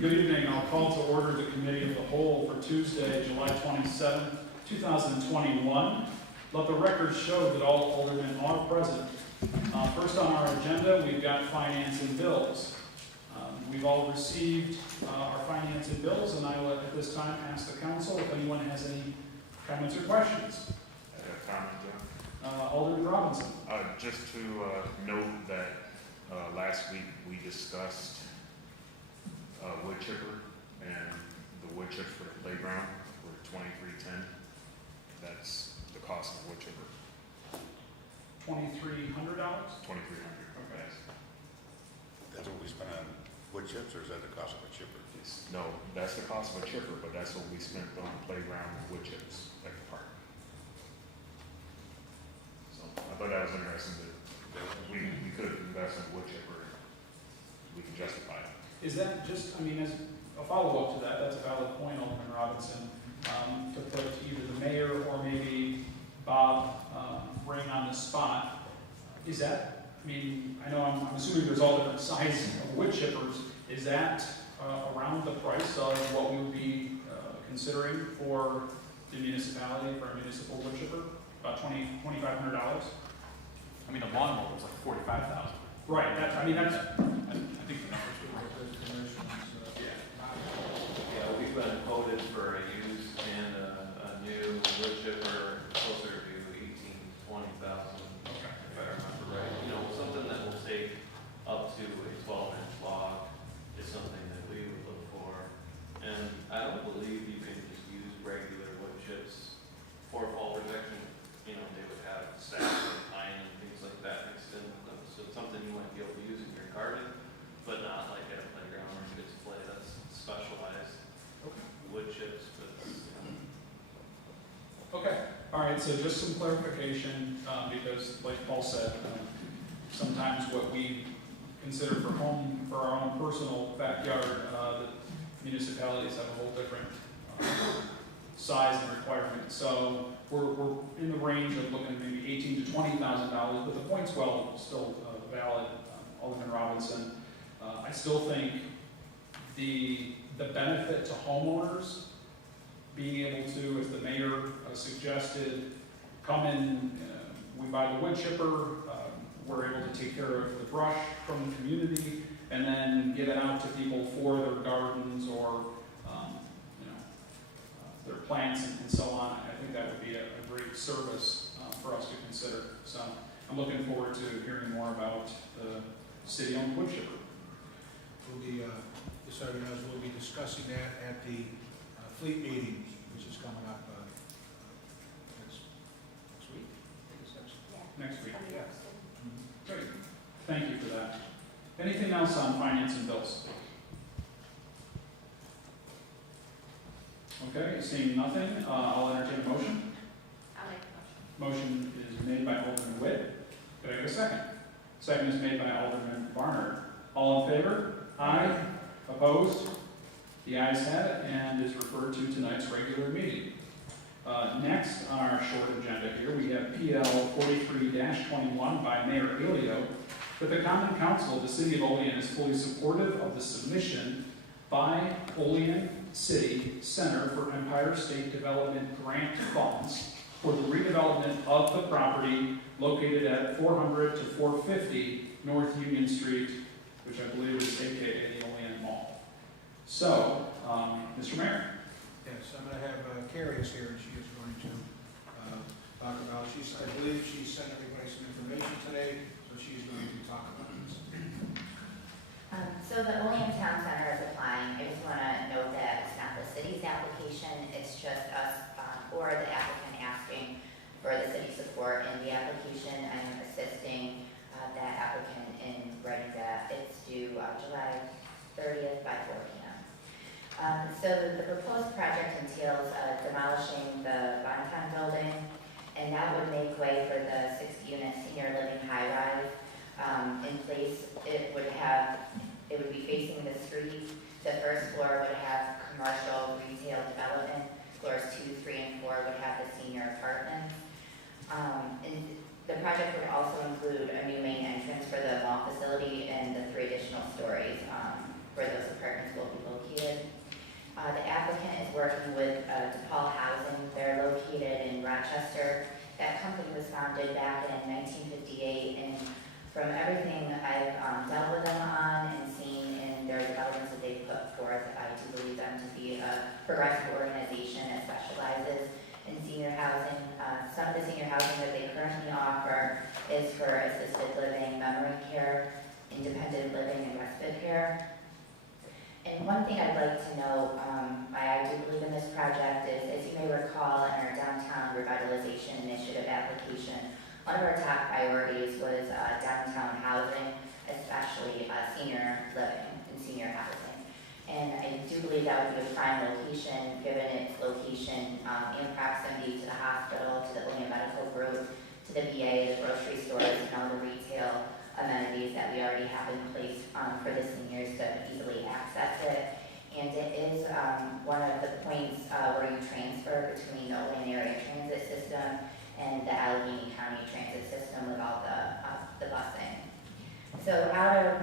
Good evening. I'll call to order the Committee of the Whole for Tuesday, July 27th, 2021. Let the record show that all aldermen are present. First on our agenda, we've got finance and bills. We've all received our finance and bills, and I will at this time ask the council if anyone has any comments or questions. Comment, John? Alderman Robinson. Just to note that last week we discussed wood chipper, and the wood chips for the playground were $23.10. That's the cost of wood chipper. $2,300? $2,300. Okay. That's what we spent on wood chips, or is that the cost of a chipper? No, that's the cost of a chipper, but that's what we spent on the playground with wood chips at the park. So I thought that was interesting that we could invest in wood chipper. We can justify it. Is that just, I mean, as a follow-up to that, that's a valid point, Alderman Robinson, to put either the mayor or maybe Bob Ring on the spot. Is that, I mean, I know I'm assuming there's all different sizes of wood chippers. Is that around the price of what we would be considering for the municipality for a municipal wood chipper? About $2,500? I mean, a lawnmower was like 45,000. Right, that's, I mean, that's, I think the numbers Yeah, we've been quoted for a used and a new wood chipper closer to 18,000 to 20,000, if I remember right. You know, something that will take up to a 12-inch log is something that we would look for. And I don't believe you can just use regular wood chips for fall protection. You know, they would have sacks and pine and things like that mixed in with them. So it's something you might be able to use in your garden, but not like at a playground or a display. That's specialized wood chips, but okay. All right, so just some clarification, because like Paul said, sometimes what we consider for our own personal backyard, the municipalities have a whole different size and requirement. So we're in the range of looking at maybe $18,000 to $20,000, but the point's still valid, Alderman Robinson. I still think the benefit to homeowners being able to, as the mayor suggested, come in, we buy the wood chipper, we're able to take care of the brush from the community, and then give it out to people for their gardens or their plants and so on. I think that would be a great service for us to consider. So I'm looking forward to hearing more about the city-owned wood chipper. We'll be, we'll be discussing that at the fleet meeting, which is coming up next week. I guess Next week. Great. Thank you for that. Anything else on finance and bills? Okay, seeing nothing, I'll entertain a motion. I'll make a motion. Motion is made by Alderman Witt. Could I get a second? Second is made by Alderman Barnard. All in favor? Aye. Opposed? The ayes have it and is referred to tonight's regular meeting. Next on our short agenda here, we have PL 43-21 by Mayor Elio, that the Common Council of the City of Olean is fully supportive of the submission by Olean City Center for Empire State Development grant funds for the redevelopment of the property located at 400 to 450 North Union Street, which I believe is AKA the Olean Mall. So, Mr. Mayor. Yes, I'm going to have Carrie is here, and she is going to talk about, I believe she sent everybody some information today, so she's going to talk about this. So the Olean Town Center is applying. I just want to note that it's not the city's application, it's just us or the applicant asking for the city support in the application. I'm assisting that applicant in writing that. It's due July 30th by 4 p.m. So the proposed project entails demolishing the Bonton building, and that would make way for the 60-unit senior living high-rise. In place, it would be facing the street. The first floor would have commercial retail development. Floors 2, 3, and 4 would have the senior apartments. And the project would also include a new main entrance for the mall facility and the 3 additional stories where those apartments will be located. The applicant is working with DePaul Housing. They're located in Rochester. That company was founded back in 1958, and from everything I've dealt with them on and seen in their developments that they've put forth, I do believe them to be a progressive organization that specializes in senior housing. Some of the senior housing that they currently offer is for assisted living, memory care, independent living, and respite care. And one thing I'd like to note, I do believe in this project is, as you may recall, in our downtown revitalization initiative application, one of our top priorities was downtown housing, especially senior living and senior housing. And I do believe that would be a prime location, given its location in proximity to the hospital, to the Olean Medical Group, to the VA, the grocery stores, and all the retail amenities that we already have in place for the seniors to easily access it. And it is one of the points where you transfer between the Olean area transit system and the Allegheny County transit system with all the busing. So out of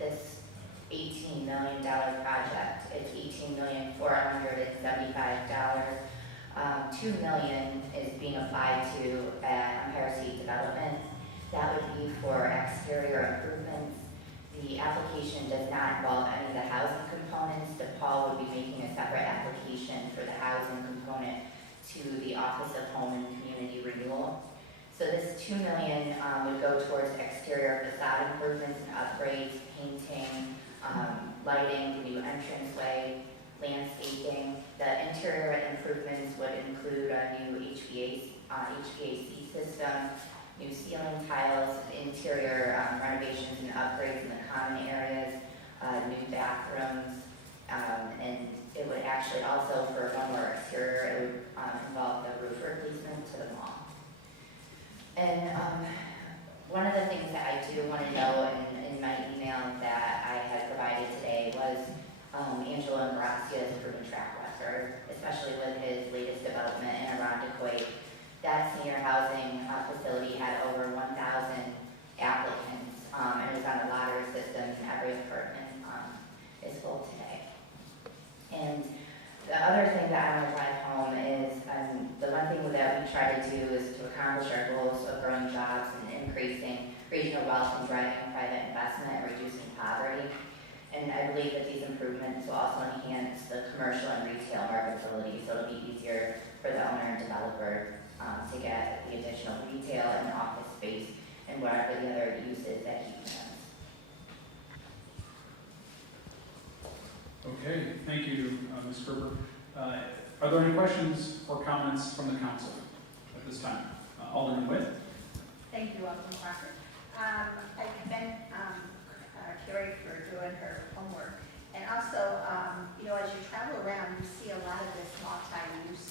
this $18 million project, it's $18,475,000. $2 million is being applied to Empire State Development. That would be for exterior improvements. The application does not involve any of the housing components. DePaul would be making a separate application for the housing component to the Office of Home and Community Renewal. So this $2 million would go towards exterior facade improvements and upgrades, painting, lighting, new entranceway, landscaping. The interior improvements would include a new HVAC system, new ceiling tiles, interior renovations and upgrades in the common areas, new bathrooms, and it would actually also, for one more exterior, it would involve the roof replacement to the mall. And one of the things that I do want to know in my email that I had provided today was Angelo Imbracia's proven track record, especially with his latest development in Irondequoit. That senior housing facility had over 1,000 applicants, and it was on a lottery system, and every apartment is full today. And the other thing that I want to drive home is the one thing that we try to do is to accomplish our goals of growing jobs and increasing regional wealth and driving private investment and reducing poverty. And I believe that these improvements will also enhance the commercial and retail marketability, so it'll be easier for the owner and developer to get the additional retail and office space and whatever the other uses that he plans. Okay, thank you, Ms. Gerber. Are there any questions or comments from the council at this time? Alderman Witt? Thank you, Alderman Crocker. I commend Carrie for doing her homework. And also, as you travel around, you see a lot of this multi-use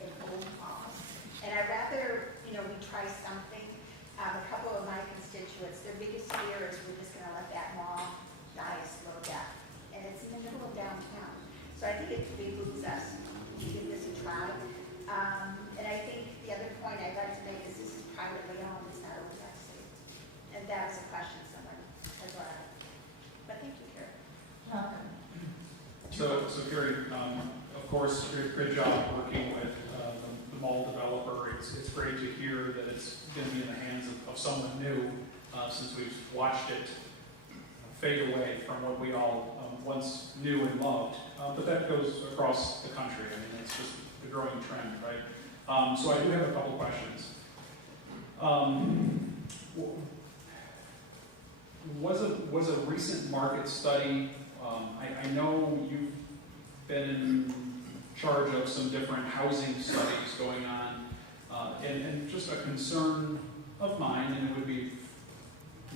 in old malls. And I'd rather, we try something. A couple of my constituents, their biggest fear is we're just going to let that mall die a slow death. And it's in the middle of downtown. So I think it behooves us to give this a try. And I think the other point I'd like to make is this is privately owned, it's not owned by the city. And that was a question someone had brought up. But thank you, Carrie. So Carrie, of course, good job working with the mall developer. It's great to hear that it's going to be in the hands of someone new, since we've watched it fade away from what we all once knew and loved. But that goes across the country. I mean, it's just the growing trend, right? So I do have a couple questions. Was a recent market study, I know you've been in charge of some different housing studies going on, and just a concern of mine, and it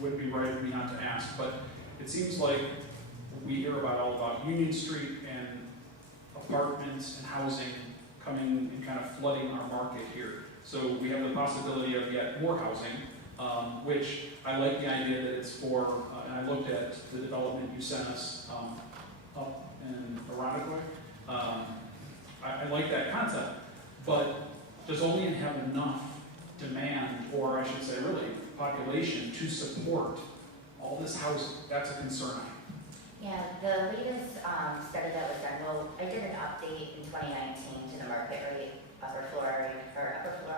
would be right of me not to ask, but it seems like we hear all about Union Street and apartments and housing coming and kind of flooding our market here. So we have the possibility of yet more housing, which I like the idea that it's for, and I looked at the development you sent us up in Irondequoit. I like that concept, but does Olean have enough demand, or I should say really, population to support all this housing? That's a concern. Yeah, the latest study that was done, well, I did an update in 2019 to the market rate upper floor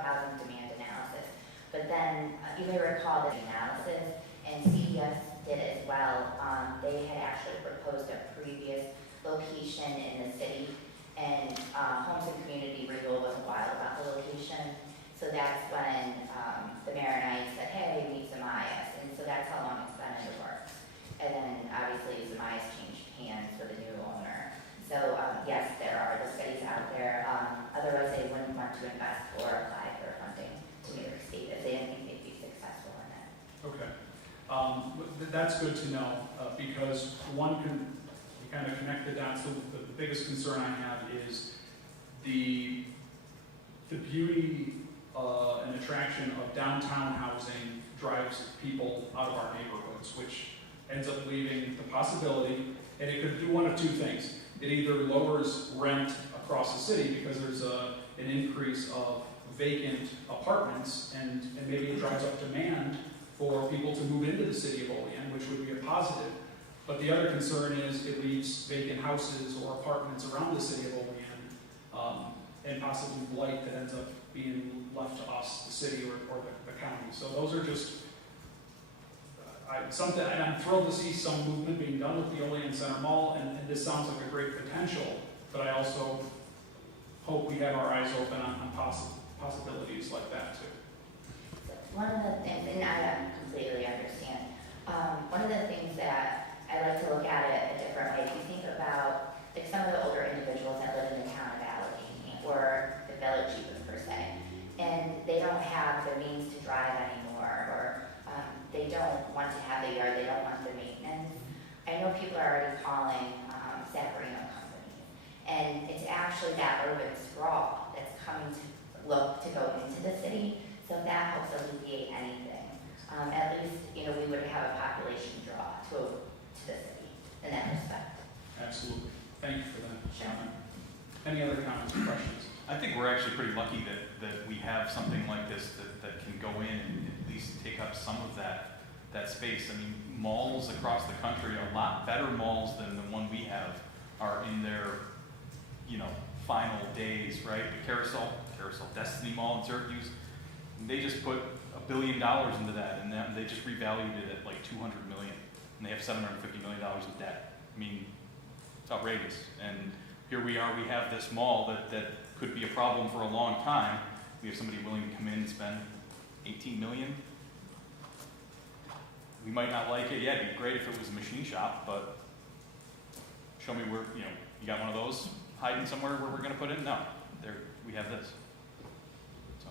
housing demand analysis. But then you may recall the analysis, and CES did as well. They had actually proposed a previous location in the city, and Homes and Community Renewal wasn't wild about the location. So that's when the mayor and I said, hey, meet Zamias, and so that's how long it's been in the works. And then obviously Zamias changed hands with a new owner. So yes, there are the studies out there. Otherwise, they wouldn't want to invest or apply for funding to New York State if they didn't think they'd be successful in it. Okay. That's good to know, because one can kind of connect the dots. So the biggest concern I have is the beauty and attraction of downtown housing drives people out of our neighborhoods, which ends up leaving the possibility, and it could do one of two things. It either lowers rent across the city because there's an increase of vacant apartments, and maybe it drives up demand for people to move into the city of Olean, which would be a positive. But the other concern is it leaves vacant houses or apartments around the city of Olean, and possibly blight that ends up being left to us, the city or the county. So those are just something, and I'm thrilled to see some movement being done with the Olean Center Mall, and this sounds like a great potential, but I also hope we have our eyes open on possibilities like that too. One of the things, and I completely understand, one of the things that I like to look at it a different way, if you think about like some of the older individuals that live in the town of Allegheny or the village even per se, and they don't have the means to drive anymore, or they don't want to have a yard, they don't want the maintenance. I know people are already calling Safarino companies, and it's actually that urban sprawl that's coming to look to go into the city. So if that helps alleviate anything, at least, we would have a population draw to the city in that respect. Absolutely. Thank you for that. Sure. Any other comments or questions? I think we're actually pretty lucky that we have something like this that can go in and at least take up some of that space. I mean, malls across the country, a lot better malls than the one we have, are in their, final days, right? The Carousel Destiny Mall in Syracuse, they just put $1 billion into that, and they just revalued it at like $200 million, and they have $750 million in debt. I mean, it's outrageous. And here we are, we have this mall that could be a problem for a long time. We have somebody willing to come in and spend $18 million. We might not like it. Yeah, it'd be great if it was a machine shop, but show me where, you got one of those hiding somewhere where we're going to put it? No, we have this. So.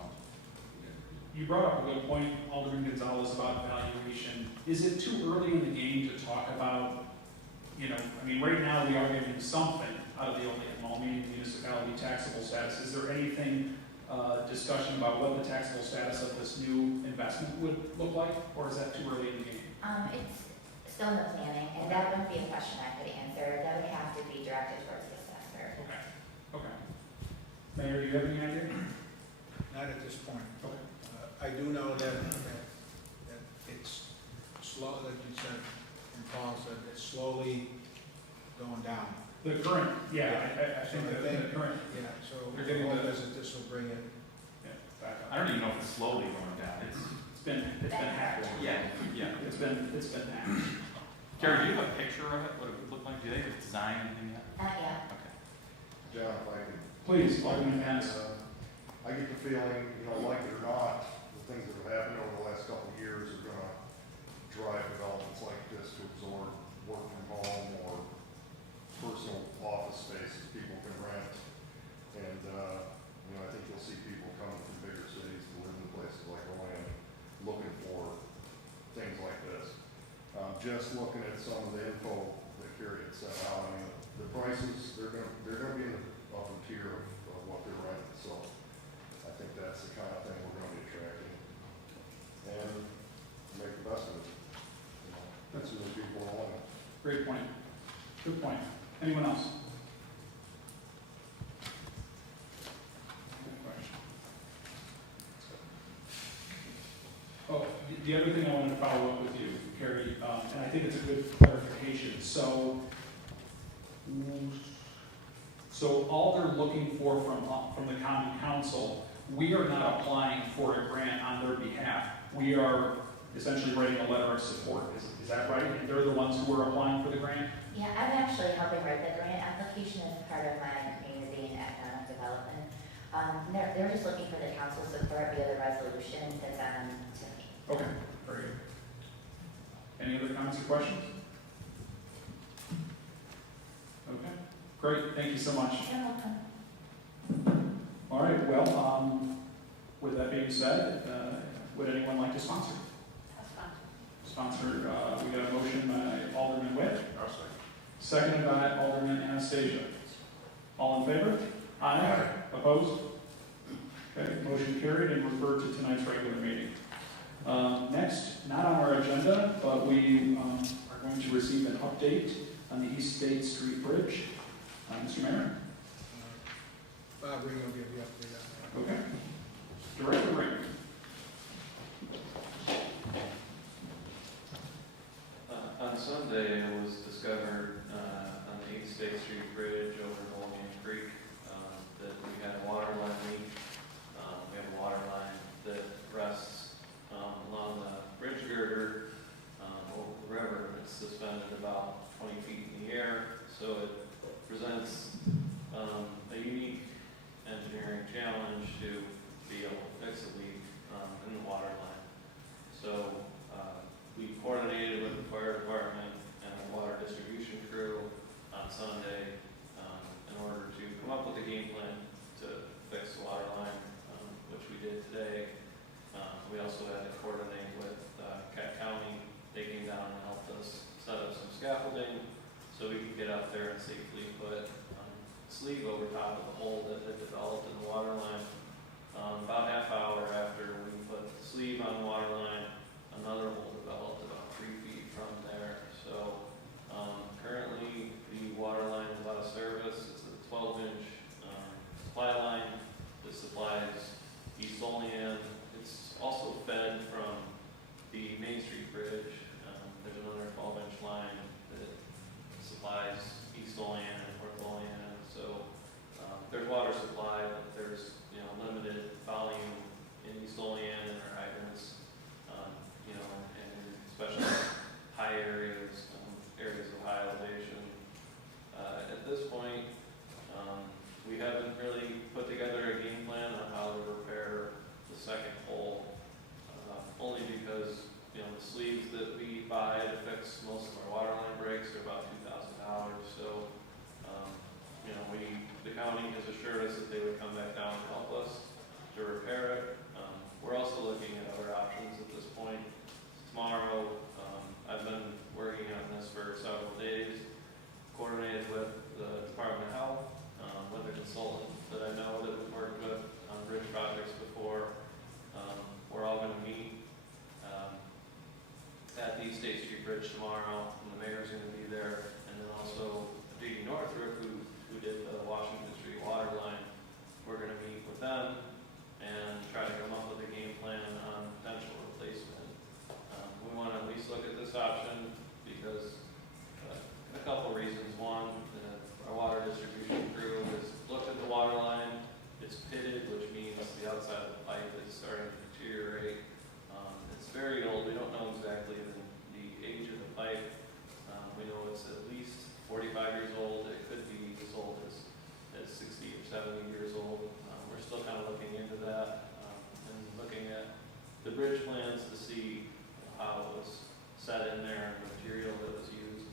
You brought up a good point, Alderman Gonzalez, about valuation. Is it too early in the game to talk about, right now we are getting something out of the Olean Mall, meaning municipality taxable status. Is there anything, discussion about what the taxable status of this new investment would look like, or is that too early in the game? It's still in the planning, and that wouldn't be a question I could answer. That would have to be directed towards the assessor. Okay. Mayor, do you have any idea? Not at this point. Okay. I do know that it's slow, like you said, and Paul said, it's slowly going down. The current, I think So the current, Yeah, so They're the getting hope the- is that this will bring it. back I up. don't even know if it's slowly going down. It's been hacked. Yeah. It's been hacked. Gary, do you have a picture of it? What it would look like? Do they have a design anything yet? Yeah. Okay. John, if I can. Please, Alderman Vance. I get the feeling, like it or not, the things that have happened over the last couple of years are gonna drive developments like this to absorb work from home or personal office spaces people can rent. And, I think you'll see people coming from bigger cities to live in places like Olean, looking for things like this. Just looking at some of the info that Carrie had sent out, the prices, they're gonna be in the upper tier of what they're renting, so I think that's the kind of thing we're gonna be attracting. And make the best of it. That's who the people want. Great point. Good point. Anyone else? Good question. Oh, the other thing I wanted to follow up with you, Carrie, and I think it's a good good clarification. So all they're looking for from the common council, we are not applying for a grant on their behalf. We are essentially writing a letter of support. Is that right? And they're the ones who are applying for the grant? Yeah, I'm actually helping write the grant application as part of my community and economic development. They're just looking for the council support via the resolution that's on to me. Okay, very good. Any other comments or questions? Okay, great, thank you so much. You're welcome. All right, well, with that being said, would anyone like to sponsor? That's fun. Sponsor, we got a motion by Alderman Witt, I'll say. seconded by Alderman Anastasia. All in favor? Aye. Opposed? Okay, motion carried and referred to tonight's regular meeting. Next, not on our agenda, but we are going to receive an update on the East State Street Bridge. Mr. Mayor? Bob Ring will give you update on that. Okay. Director Ring. On Sunday, it was discovered on the 8th State Street Bridge over Olean Creek that we had a water line leak. We have a water line that rests along the bridge girder over the river. It's suspended about 20 feet in the air, so it presents a unique engineering challenge to be able to fix a leak in the water line. So we coordinated with the fire department and the water distribution crew on Sunday in order to come up with a game plan to fix the water line, which we did today. We also had to coordinate with Cat County. They came down and helped us set up some scaffolding so we could get up there and safely put sleeve over top of the hole that had developed in the water line. About half hour after we put the sleeve on the water line, another hole developed about 3 feet from there. So currently the water line is out of service. It's a 12-inch supply line that supplies East Olean. It's also fed from the Main Street Bridge. There's another 12-inch line that supplies East Olean and North Olean. So there's water supply, but there's limited volume in East Olean and our hydrants. And especially high areas, areas of high elevation. At this point, we haven't really put together a game plan on how to repair the second hole, only because the sleeves that we buy to fix most of our water line breaks are about $2,000. So, the county has assured us that they would come back down and help us to repair it. We're also looking at other options at this point. Tomorrow, I've been working on this for several days, coordinated with the Department of Health, with a consultant that I know that we've worked with on bridge projects before. We're all going to meet at the State Street Bridge tomorrow, and the mayor's going to be there, and then also D.D. Northrup, who did the Washington Street water line. We're going to meet with them and try to come up with a game plan on potential replacement. We want to at least look at this option because a couple reasons. One, our water distribution crew has looked at the water line. It's pitted, which means the outside of the pipe is starting to deteriorate. It's very old. We don't know exactly the age of the pipe. We know it's at least 45 years old. It could be as old as 60 or 70 years old. We're still kind of looking into that and looking at the bridge plans to see how it was set in there and the material that was used.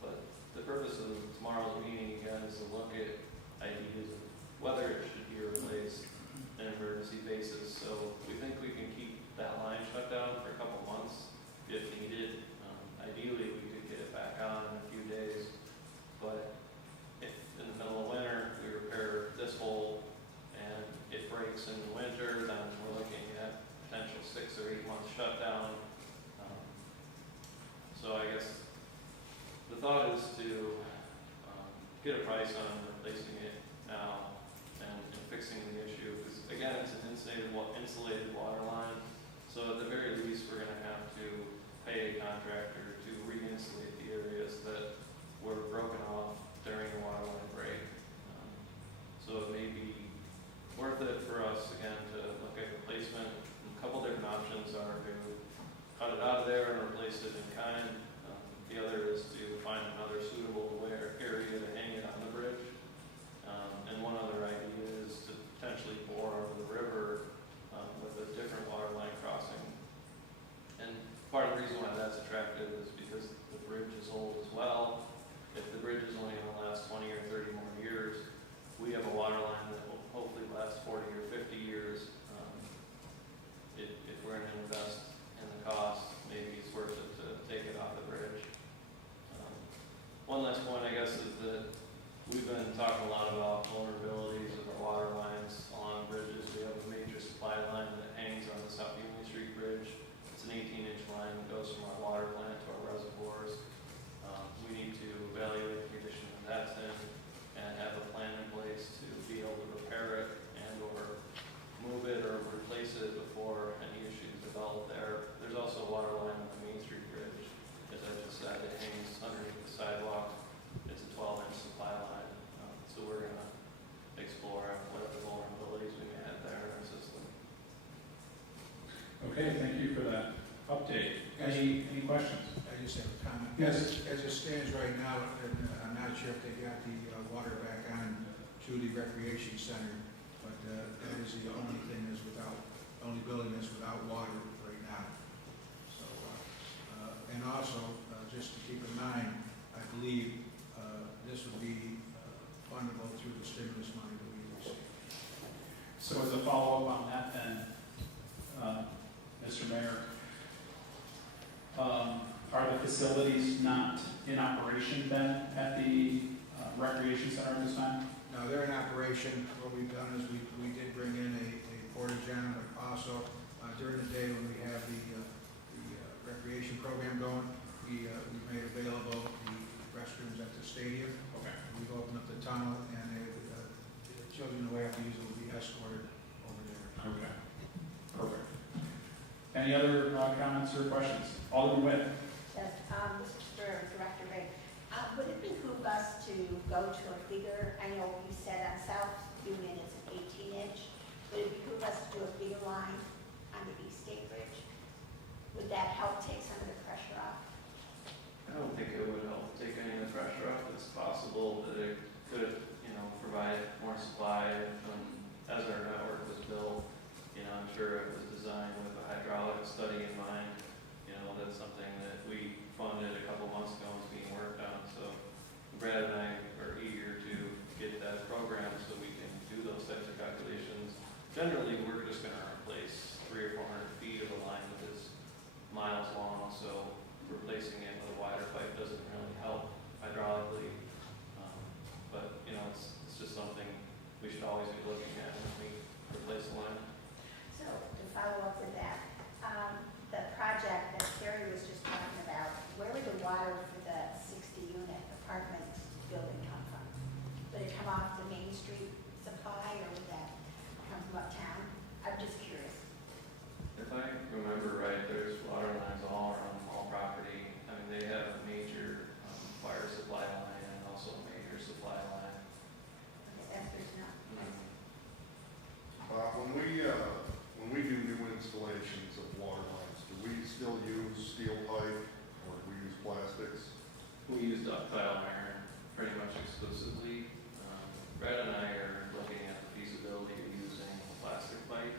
But the purpose of tomorrow's meeting, again, is to look at ideas of whether it should be replaced on an emergency basis. So we think we can keep that line shut down for a couple months if needed. Ideally, we could get it back on in a few days. But if in the middle of winter we repair this hole and it breaks in the winter, then we're looking at potential 6 or 8 month shutdown. So I guess the thought is to get a price on replacing it now and fixing the issue. Because again, it's an insulated water line. So at the very least, we're going to have to pay a contractor to re-insulate the areas that were broken off during the water line break. So it may be worth it for us, again, to look at replacement. A couple different options are to cut it out of there and replace it in kind. The other is to find another suitable area to hang it on the bridge. And one other idea is to potentially bore over the river with a different water line crossing. And part of the reason why that's attractive is because the bridge is old as well. If the bridge is only going to last 20 or 30 more years, we have a water line that will hopefully last 40 or 50 years. If we're going to invest in the cost, maybe it's worth it to take it off the bridge. One last point, I guess, is that we've been talking a lot about vulnerabilities of our water lines along bridges. We have a major supply line that hangs on the South Union Street Bridge. It's an 18-inch line that goes from our water plant to our reservoirs. We need to evaluate the condition that that's in and have a plan in place to be able to repair it and or move it or replace it before any issues develop there. There's also a water line on the Main Street Bridge. As I just said, it hangs underneath the sidewalk. It's a 12-inch supply line. So we're going to explore whatever vulnerabilities we may have there in our system. Okay, thank you for that update. Any questions? I just have a comment. Yes. As it stands right now, and I'm not sure if they got the water back on to the recreation center, but that is the only thing that's only building that's without water right now. So, and also, just to keep in mind, I believe this would be fundable through the stimulus money that we receive. So as a follow-up on that then, Mr. Mayor, are the facilities not in operation then at the recreation center at this time? No, they're in operation. What we've done is we did bring in a porta-john, but also during the day when we have the recreation program going, we've made available the restrooms at the stadium. Okay. We've opened up the tunnel, and the children who have to use it will be escorted over there. Okay. Perfect. Any other comments or questions? Alderman Witt. Yes, this is for Director Ray. Would it behoove us to go to a bigger, I know you said on South Union it's an 18-inch, would it behoove us to do a bigger line on the East State Bridge? Would that help take some of the pressure off? I don't think it would help take any of the pressure off. It's possible that it could, provide more supply as our network was built. I'm sure it was designed with a hydraulic study in mind. That's something that we funded a couple months ago and is being worked on. So Brad and I are eager to get that program so we can do those types of calculations. Generally, we're just going to replace 300 or 400 feet of a line that is miles long, so replacing it with a wider pipe doesn't really help hydraulically. But it's just something we should always be looking at when we replace a line. So to follow up with that, the project that Terry was just talking about, where would the water for the 60-unit apartment building come from? Would it come off the Main Street supply, or would that come from uptown? I'm just curious. If I remember right, there's water lines all around the mall property. They have a major fire supply line and also a major supply line. That's good to know. When we do new installations of water lines, do we still use steel pipe or do we use plastics? We use ductile iron pretty much exclusively. Brad and I are looking at the feasibility of using plastic pipe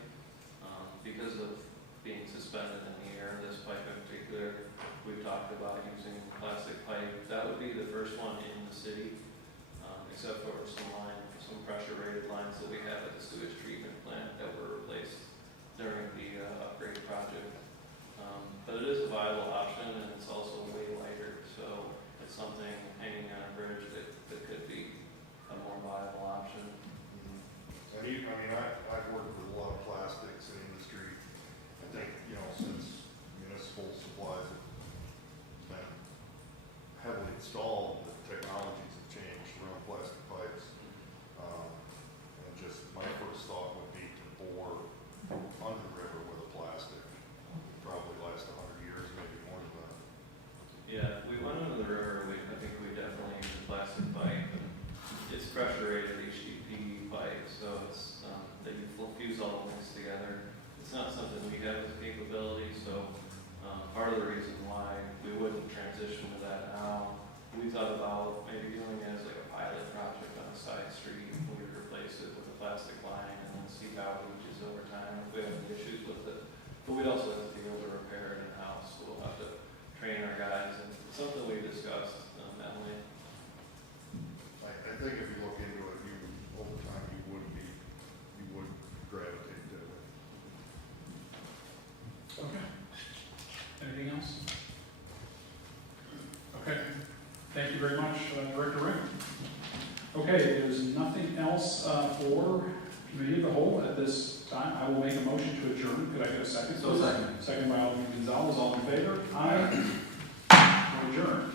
because of being suspended in the air. This pipe in particular, we've talked about using plastic pipe. That would be the first one in the city, except for some pressure-rated lines that we have at the sewage treatment plant that were replaced during the upgrade project. But it is a viable option, and it's also way lighter, so it's something hanging on a bridge that could be a more viable option. And I've worked with a lot of plastics in industry. I think, since municipal supplies have been heavily installed, the technologies have changed around plastic pipes. And just my first thought would be to bore under the river with a plastic. It'd probably last 100 years, maybe more than that. Yeah, definitely. I think if you look into it, you, over time, you would gravitate to it. Okay. Anything else? Okay, thank you very much, Director Ring. Okay, there's nothing else for Committee of the Whole at this time. I will make a motion to adjourn. Could I get a second? So second. Second by Alderman Gonzalez, all in favor? Aye. We're adjourned.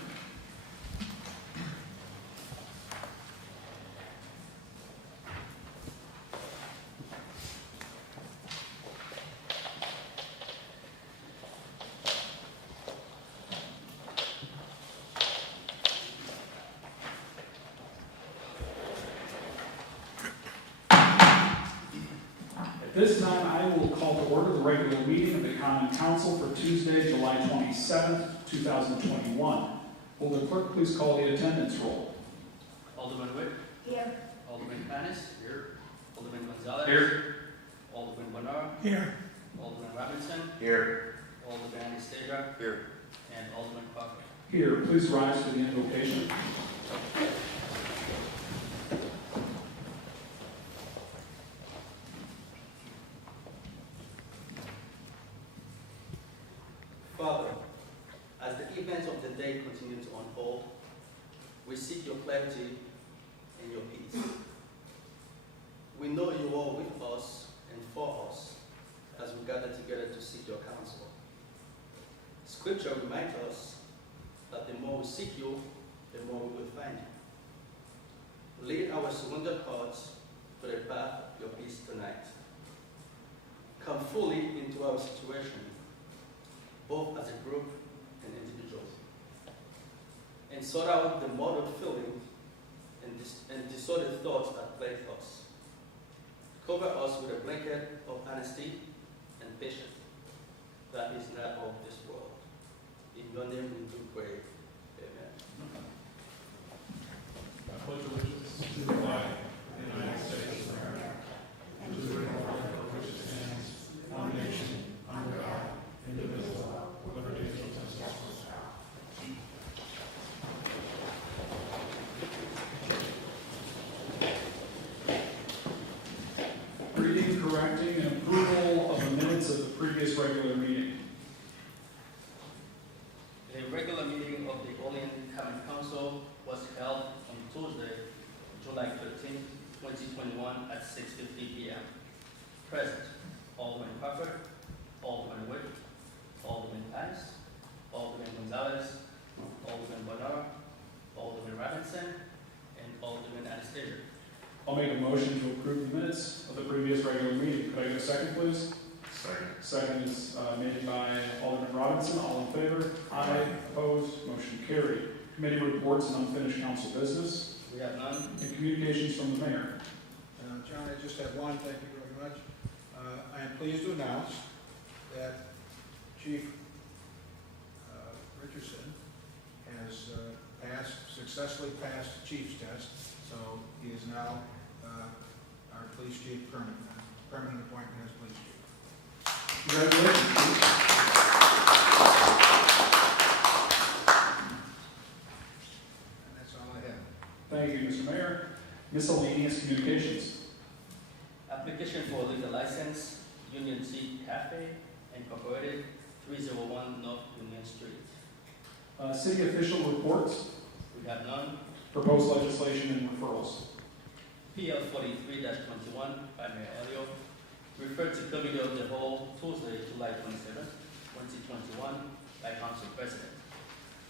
At this time, I will call to order the regular meeting of the Common Council for Tuesday, July 27th, 2021. Will the clerk please call the attendance roll? Alderman Witt. Here. Alderman Panis. Here. Alderman Gonzalez. Here. Alderman Bonar. Here. Alderman Robinson. Here. Alderman Anastasia. Here. And Alderman Crawford. Here, please rise for the invocation. Father, as the events of the day continue to unfold, we seek your clarity and your peace. We know you are with us and for us as we gather together to seek your counsel. Scripture reminds us that the more we seek you, the more we will find you. Lead our surrendered hearts to the path of your peace tonight. Come fully into our situation, both as a group and individuals, and sort out the muddled feelings and disordered thoughts that plague us. Cover us with a blanket of honesty and patience that is not of this world. In your name we do pray. Amen. I pledge allegiance to the flag of the United States of America and to the republic for which it stands, one nation, under God, indivisible, with liberty and justice for all. Reading, correcting, and approval of the minutes of the previous regular meeting. The regular meeting of the Olean Common Council was held on Tuesday, July 13, 2021 at 6:50 p.m. Present, Alderman Crawford, Alderman Witt, Alderman Panis, Alderman Gonzalez, Alderman Bonar, Alderman Robinson, and Alderman Anastasia. I'll make a motion to approve the minutes of the previous regular meeting. Could I get a second, please? Second. Second is made by Alderman Robinson. All in favor? Aye. Opposed? Motion carried. Committee reports and unfinished council business. We have none. And communications from the mayor. John, I just have one, thank you very much. I am pleased to announce that Chief Richardson has successfully passed the chief's test, so he is now our police chief permanent appointment as police chief. Congratulations, Chief. And that's all I have. Thank you, Mr. Mayor. Miscellaneous communications. Application for liquor license, Union Sea Cafe Incorporated, 301 North Union Street. City official reports. We have none. Proposed legislation and referrals. PL 43-21 by Mayor Elio, referred to Committee of the Whole Tuesday, July 27, 2021 by Council President.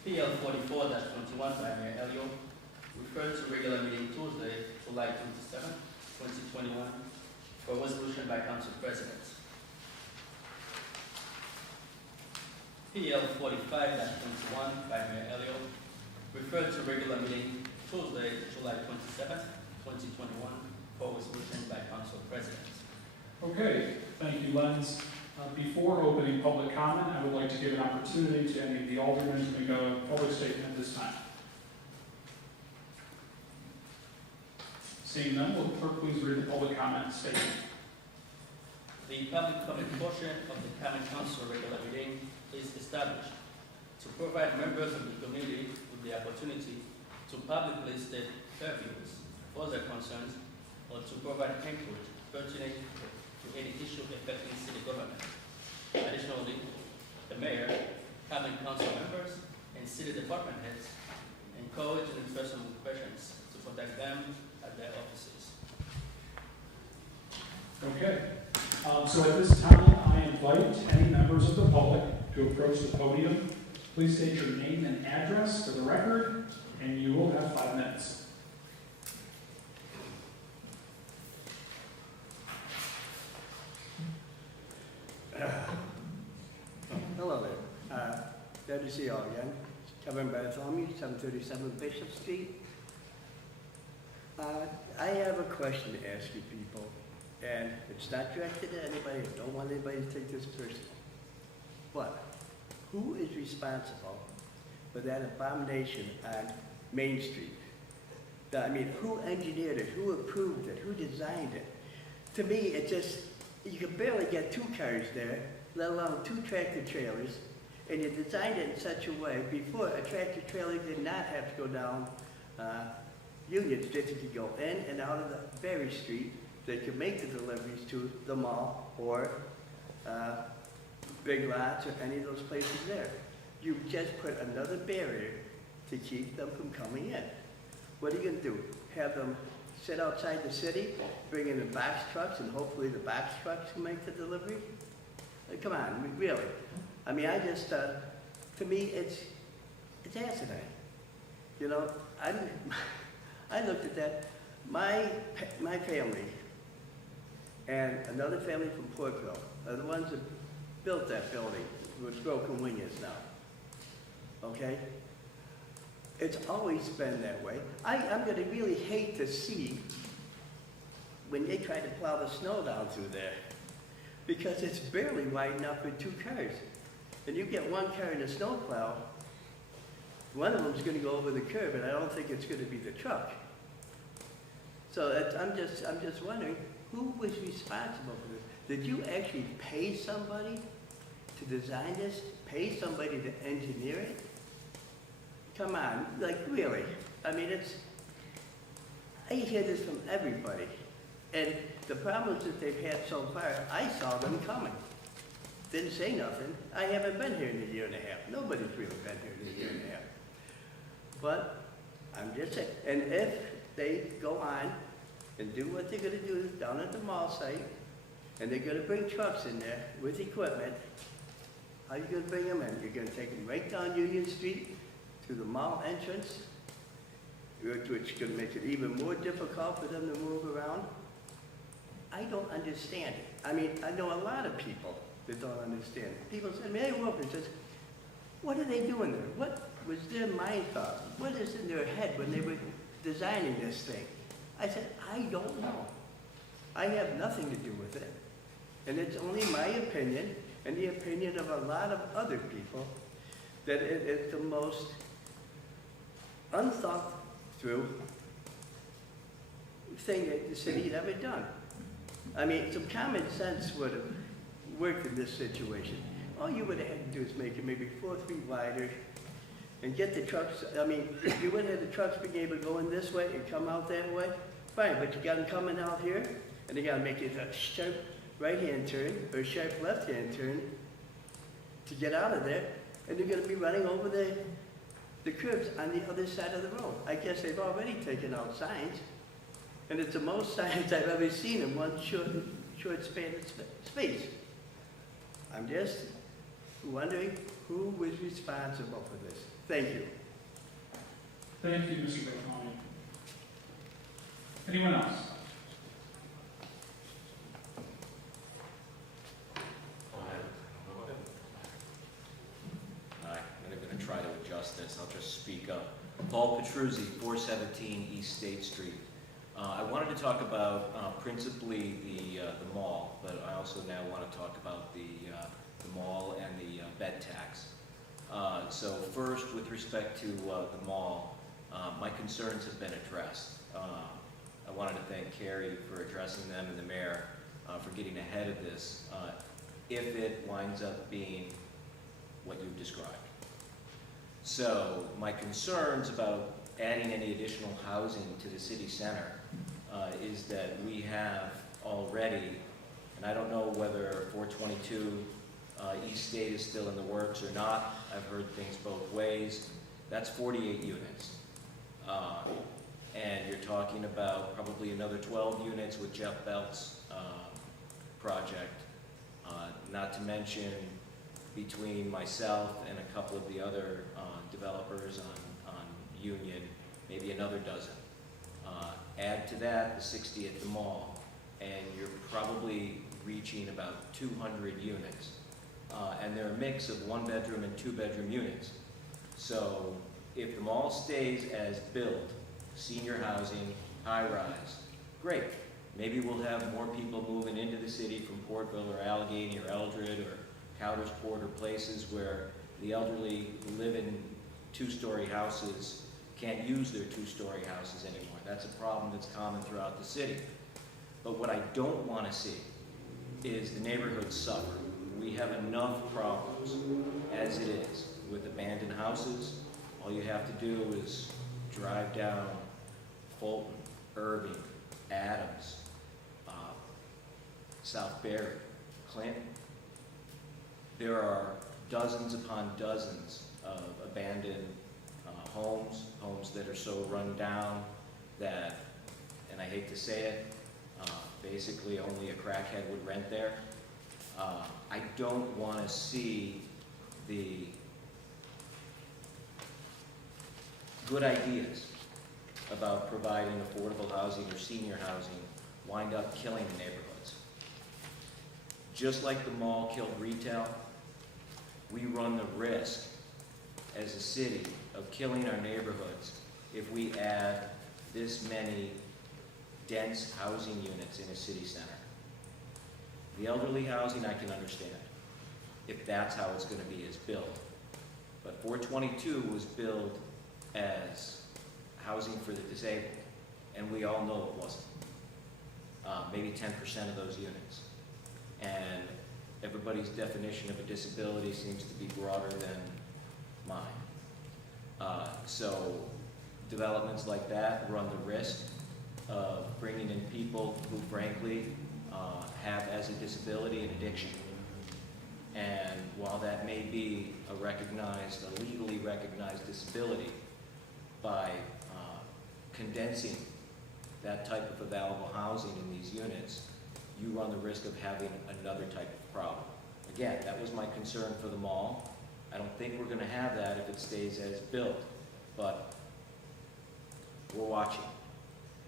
PL 44-21 by Mayor Elio, referred to regular meeting Tuesday, July 27, 2021 for resolution by Council President. PL 45-21 by Mayor Elio, referred to regular meeting Tuesday, July 27, 2021 for resolution by Council President. Okay, thank you, Lenz. Before opening public comment, I would like to give an opportunity to any of the aldermen to make a public statement at this time. Seeing none, will the clerk please read the public comment statement? The public comment portion of the Common Council regular meeting is established to provide members of the community with the opportunity to publicly state their views or their concerns, or to provide input pertaining to any issue affecting city government. Additionally, the mayor, cabinet council members, and city department heads encourage and express some questions to contact them at their offices. Okay. So at this time, I invite any members of the public to approach the podium. Please state your name and address for the record, and you will have 5 minutes. Hello there. Good to see you all again. Kevin Bartholomew, 737 Bishop Street. I have a question to ask you people, and it's not directed at anybody. I don't want anybody to take this personal. But who is responsible for that abomination on Main Street? I mean, who engineered it? Who approved it? Who designed it? To me, it just, you can barely get 2 cars there, let alone 2 tractor trailers, and you designed it in such a way, before a tractor trailer did not have to go down Union Street, it could go in and out of the Berry Street. They could make the deliveries to the mall or Big Lots or any of those places there. You just put another barrier to keep them from coming in. What are you gonna do? Have them sit outside the city, bring in the box trucks, and hopefully the box trucks can make the delivery? Come on, really. I mean, I just, to me, it's asinine. You know, I looked at that. My family and another family from Portville are the ones that built that building with broken windows now. Okay? It's always been that way. I'm gonna really hate to see when they try to plow the snow down through there, because it's barely wide enough for 2 cars. And you get 1 car in a snowplow, one of them's gonna go over the curb, and I don't think it's gonna be the truck. So I'm just wondering, who was responsible for this? Did you actually pay somebody to design this? Pay somebody to engineer it? Come on, like really? I mean, I hear this from everybody. And the problems that they've had so far, I saw them coming. Didn't say nothing. I haven't been here in a year and a half. Nobody's really been here in a year and a half. But I'm just saying, and if they go on and do what they're gonna do down at the mall site, and they're gonna bring trucks in there with equipment, how are you gonna bring them in? You're gonna take them right down Union Street to the mall entrance, which is gonna make it even more difficult for them to move around. I don't understand it. I mean, I know a lot of people that don't understand it. People say, Mayor Wolford says, what are they doing there? What was their mind thought? What is in their head when they were designing this thing? I said, I don't know. I have nothing to do with it. And it's only my opinion and the opinion of a lot of other people that it is the most unthought through thing that the city had ever done. I mean, some common sense would have worked in this situation. All you would have had to do is make it maybe 4 feet wider and get the trucks. I mean, if you would have had the trucks being able to go in this way and come out that way, fine, but you got them coming out here, and they got to make it a sharp right-hand turn or a sharp left-hand turn to get out of there, and they're going to be running over the curbs on the other side of the road. I guess they've already taken out signs, and it's the most signs I've ever seen in one short span of space. I'm just wondering who was responsible for this. Thank you. Thank you, Mr. Bartholomew. Anyone else? Hi, I'm going to try to adjust this. I'll just speak up. Paul Petruzzi, 417 East State Street. I wanted to talk about principally the mall, but I also now want to talk about the mall and the bed tax. So first, with respect to the mall, my concerns have been addressed. I wanted to thank Carrie for addressing them and the mayor for getting ahead of this if it winds up being what you've described. So my concerns about adding any additional housing to the city center is that we have already, and I don't know whether 422 East State is still in the works or not. I've heard things both ways. That's 48 units. And you're talking about probably another 12 units with Jeff Belt's project. Not to mention between myself and a couple of the other developers on Union, maybe another dozen. Add to that the 60 at the mall, and you're probably reaching about 200 units. And they're a mix of 1-bedroom and 2-bedroom units. So if the mall stays as built, senior housing, high-rise, great. Maybe we'll have more people moving into the city from Portville or Allegheny or Eldred or Coudersport or places where the elderly who live in 2-story houses can't use their 2-story houses anymore. That's a problem that's common throughout the city. But what I don't want to see is the neighborhoods suffer. We have enough problems as it is with abandoned houses. All you have to do is drive down Fulton, Irving, Adams, South Berry, Clinton. There are dozens upon dozens of abandoned homes that are so run down that, and I hate to say it, basically only a crackhead would rent there. I don't want to see the good ideas about providing affordable housing or senior housing wind up killing the neighborhoods. Just like the mall killed retail, we run the risk as a city of killing our neighborhoods if we add this many dense housing units in a city center. The elderly housing I can understand, if that's how it's going to be is built. But 422 was built as housing for the disabled, and we all know it wasn't. Maybe 10% of those units. And everybody's definition of a disability seems to be broader than mine. So developments like that run the risk of bringing in people who frankly have as a disability an addiction. And while that may be a legally recognized disability, by condensing that type of available housing in these units, you run the risk of having another type of problem. Again, that was my concern for the mall. I don't think we're going to have that if it stays as built, but we're watching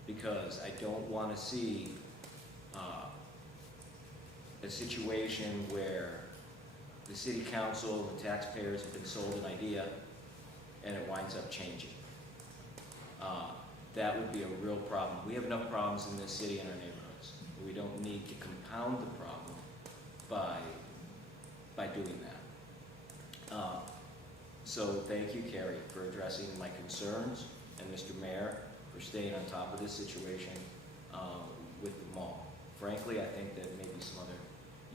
because I don't want to see a situation where the city council, the taxpayers have been sold an idea and it winds up changing. That would be a real problem. We have enough problems in this city and our neighborhoods. We don't need to compound the problem by doing that. So thank you, Carrie, for addressing my concerns, and Mr. Mayor for staying on top of this situation with the mall. Frankly, I think that maybe some other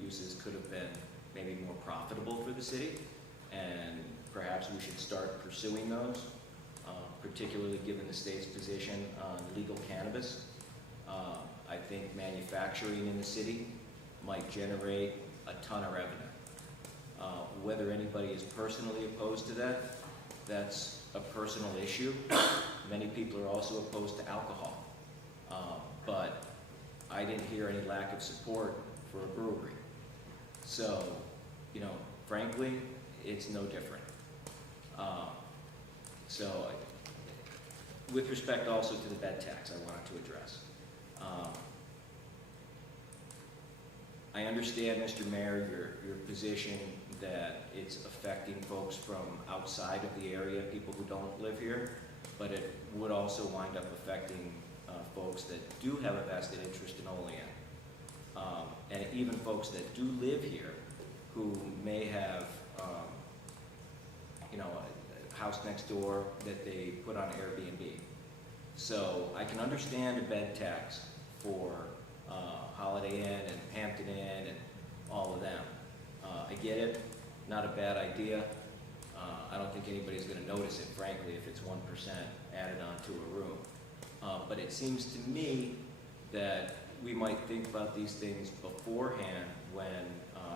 uses could have been maybe more profitable for the city, and perhaps we should start pursuing those, particularly given the state's position on legal cannabis. I think manufacturing in the city might generate a ton of revenue. Whether anybody is personally opposed to that, that's a personal issue. Many people are also opposed to alcohol. But I didn't hear any lack of support for a brewery. So, frankly, it's no different. With respect also to the bed tax, I wanted to address. I understand, Mr. Mayor, your position that it's affecting folks from outside of the area, people who don't live here, but it would also wind up affecting folks that do have a vested interest in Olean. And even folks that do live here who may have, a house next door that they put on Airbnb. So I can understand a bed tax for Holiday Inn and Hampton Inn and all of them. I get it, not a bad idea. I don't think anybody's going to notice it, frankly, if it's 1% added onto a room. But it seems to me that we might think about these things beforehand when,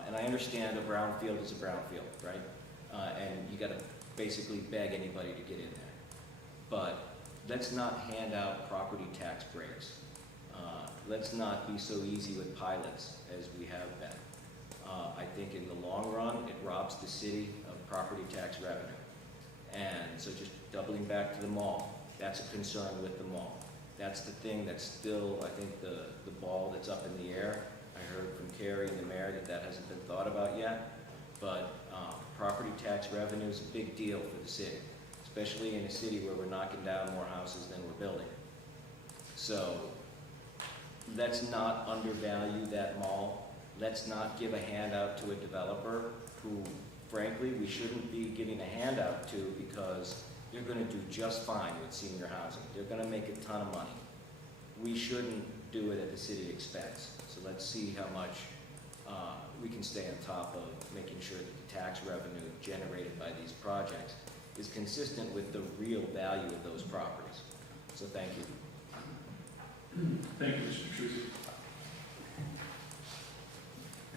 and I understand a brownfield is a brownfield, right? And you gotta basically beg anybody to get in there. But let's not hand out property tax breaks. Let's not be so easy with pilots as we have been. I think in the long run, it robs the city of property tax revenue. And so just doubling back to the mall, that's a concern with the mall. That's the thing that's still, I think, the ball that's up in the air. I heard from Carrie and the mayor that that hasn't been thought about yet. But property tax revenue is a big deal for the city, especially in a city where we're knocking down more houses than we're building. So let's not undervalue that mall. Let's not give a handout to a developer who, frankly, we shouldn't be giving a handout to because they're going to do just fine with senior housing. They're going to make a ton of money. We shouldn't do it at the city expense. So let's see how much we can stay on top of making sure that the tax revenue generated by these projects is consistent with the real value of those properties. So thank you. Thank you, Mr. Petrucci.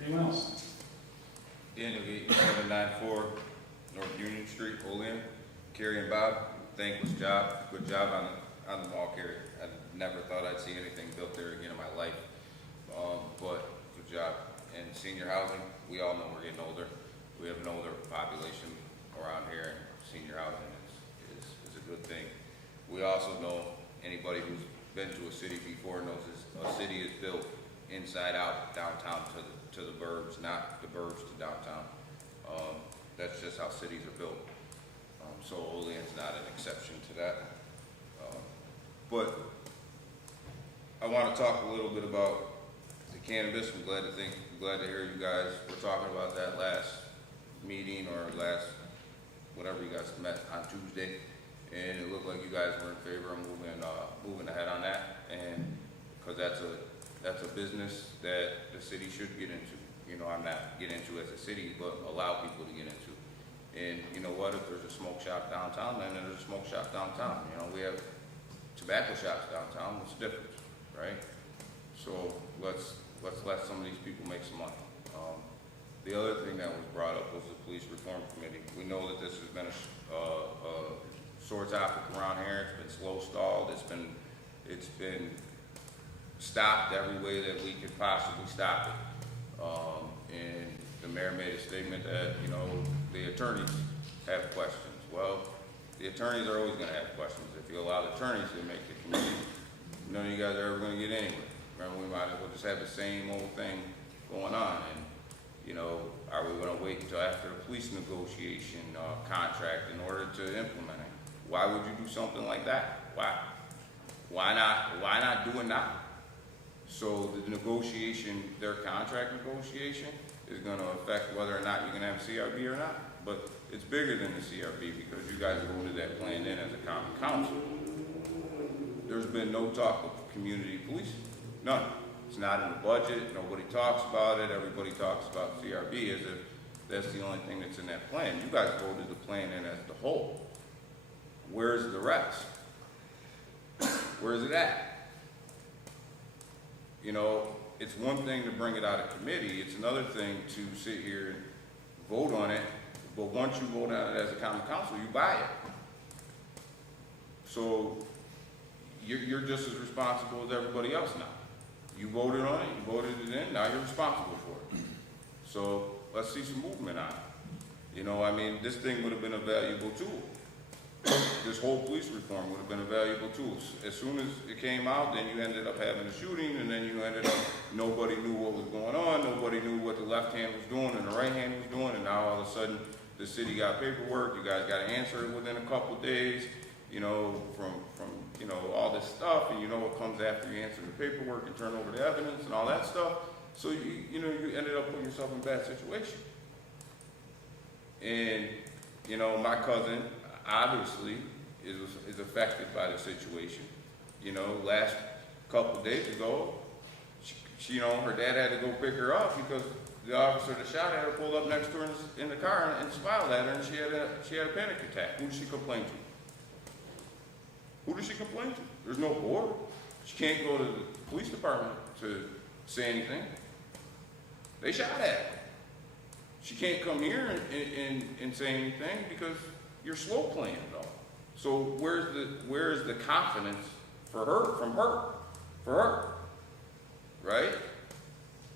Anyone else? Daniel Gate, 794 North Union Street, Olean. Carrie and Bob, thankless job. Good job on the mall, Carrie. I never thought I'd see anything built there again in my life. But good job. And senior housing, we all know we're getting older. We have an older population around here, and senior housing is a good thing. We also know anybody who's been to a city before knows a city is built inside out, downtown to the burbs, not the burbs to downtown. That's just how cities are built. So Olean's not an exception to that. But I want to talk a little bit about the cannabis. I'm glad to hear you guys were talking about that last meeting or last, whatever you guys met on Tuesday. And it looked like you guys were in favor of moving ahead on that. And because that's a business that the city should get into. You know, I'm not get into as a city, but allow people to get into. And you know what, if there's a smoke shop downtown, then there's a smoke shop downtown. You know, we have tobacco shops downtown, what's the difference, right? So let's let some of these people make some money. The other thing that was brought up was the police reform committee. We know that this has been a sore topic around here. It's been slow stalled. It's been stopped every way that we could possibly stop it. And the mayor made a statement that, you know, the attorneys have questions. Well, the attorneys are always going to have questions. If you allow the attorneys to make the committee, none of you guys are ever going to get anywhere. Remember, we might as well just have the same old thing going on. And, you know, are we going to wait until after the police negotiation contract in order to implement it? Why would you do something like that? Why not do it now? So the negotiation, their contract negotiation, is going to affect whether or not you're going to have CRB or not. But it's bigger than the CRB because you guys voted that plan in as a common council. There's been no talk of community policing, none. It's not in the budget. Nobody talks about it. Everybody talks about CRB as if that's the only thing that's in that plan. You guys voted the plan in as the whole. Where's the rest? Where's it at? You know, it's one thing to bring it out of committee. It's another thing to sit here and vote on it. But once you vote on it as a common council, you buy it. So you're just as responsible as everybody else now. You voted on it, you voted it in, now you're responsible for it. So let's see some movement on it. You know, I mean, this thing would have been a valuable tool. This whole police reform would have been a valuable tool. As soon as it came out, then you ended up having a shooting, and then you ended up, nobody knew what was going on, nobody knew what the left hand was doing and the right hand was doing, and now all of a sudden, the city got paperwork, you guys got to answer it within a couple of days, you know, from you know, all this stuff, and you know what comes after you answer the paperwork and turn over the evidence and all that stuff. So you know, you ended up putting yourself in a bad situation. And, you know, my cousin obviously is affected by the situation. You know, last couple of days ago, she, you know, her dad had to go pick her up because the officer that shot at her pulled up next to her in the car and smiled at her, and she had a panic attack. Who did she complain to? Who does she complain to? There's no board. She can't go to the police department to say anything. They shot at her. She can't come here and say anything because you're slow playing it all. So where's the confidence for her, for her, right?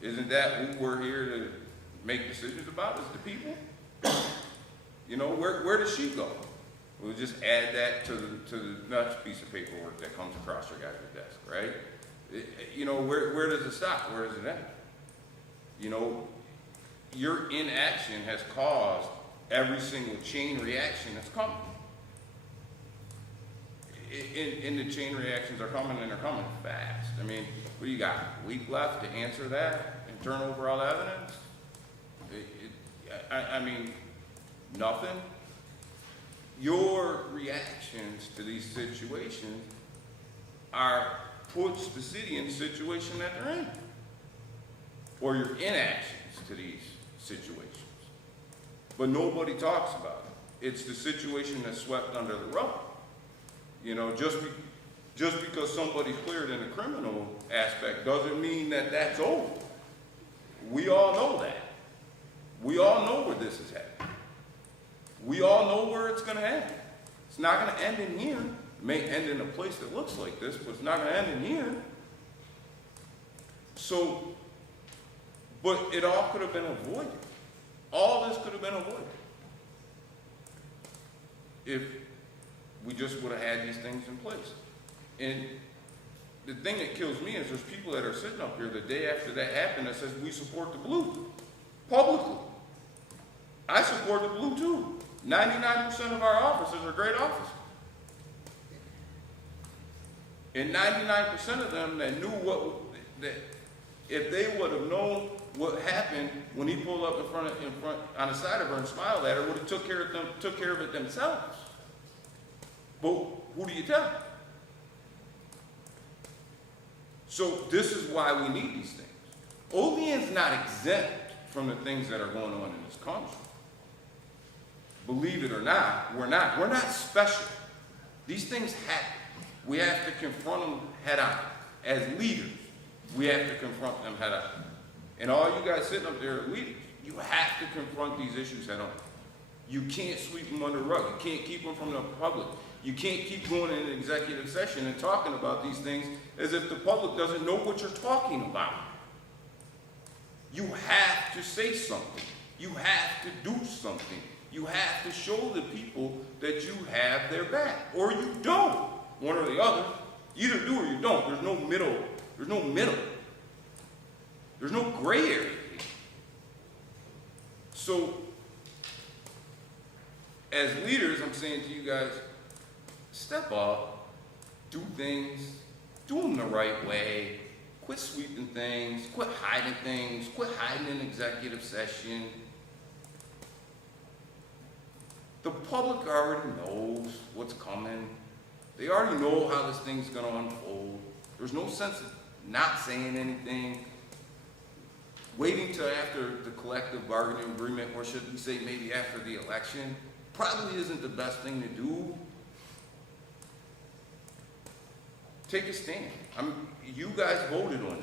Isn't that who we're here to make decisions about, is the people? You know, where does she go? We'll just add that to the next piece of paperwork that comes across your guys' desk, right? You know, where does it stop? Where does it end? You know, your inaction has caused every single chain reaction that's coming. And the chain reactions are coming, and they're coming fast. I mean, what do you got? A week left to answer that and turn over all the evidence? I mean, nothing. Your reactions to these situations puts the city in the situation that they're in. Or your inactions to these situations. But nobody talks about it. It's the situation that's swept under the rug. You know, just because somebody's cleared in a criminal aspect doesn't mean that that's over. We all know that. We all know where this is headed. We all know where it's going to end. It's not going to end in here. It may end in a place that looks like this, but it's not going to end in here. So, but it all could have been avoided. All this could have been avoided if we just would have had these things in place. And the thing that kills me is there's people that are sitting up here the day after that happened that says we support the blue publicly. I support the blue too. 99% of our officers are great officers. And 99% of them that knew that if they would have known what happened when he pulled up in front on the side of her and smiled at her, would have took care of it themselves. But who do you tell? So this is why we need these things. Olean's not exempt from the things that are going on in this country. Believe it or not, we're not. We're not special. These things happen. We have to confront them head on. As leaders, we have to confront them head on. And all you guys sitting up there are leaders. You have to confront these issues head on. You can't sweep them under the rug. You can't keep them from the public. You can't keep going in an executive session and talking about these things as if the public doesn't know what you're talking about. You have to say something. You have to do something. You have to show the people that you have their back, or you don't. One or the other. Either do or you don't. There's no middle. There's no middle. There's no gray area. So, as leaders, I'm saying to you guys, step up, do things, do them the right way, quit sweeping things, quit hiding in executive session. The public already knows what's coming. They already know how this thing's going to unfold. There's no sense of not saying anything. Waiting till after the collective bargaining agreement, or should we say maybe after the election, probably isn't the best thing to do. Take a stand. You guys voted on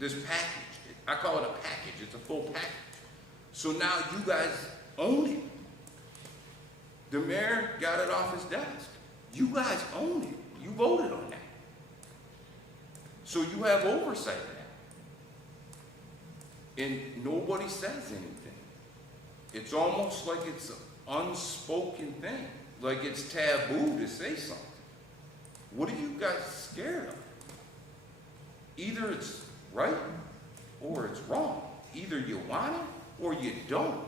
this package. I call it a package. It's a full package. So now you guys own it. The mayor got it off his desk. You guys own it. You voted on that. So you have oversight of that. And nobody says anything. It's almost like it's an unspoken thing. Like it's taboo to say something. What are you guys scared of? Either it's right or it's wrong. Either you want it or you don't.